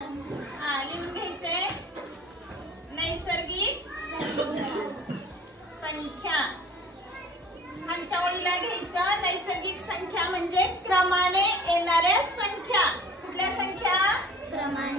लिहून घ्यायचंय नैसर्गिक संख्या। खालच्या ओळीला घ्यायचं नैसर्गिक संख्या म्हणजे क्रमाने येणाऱ्या संख्या। कुठल्या संख्या? क्रमाने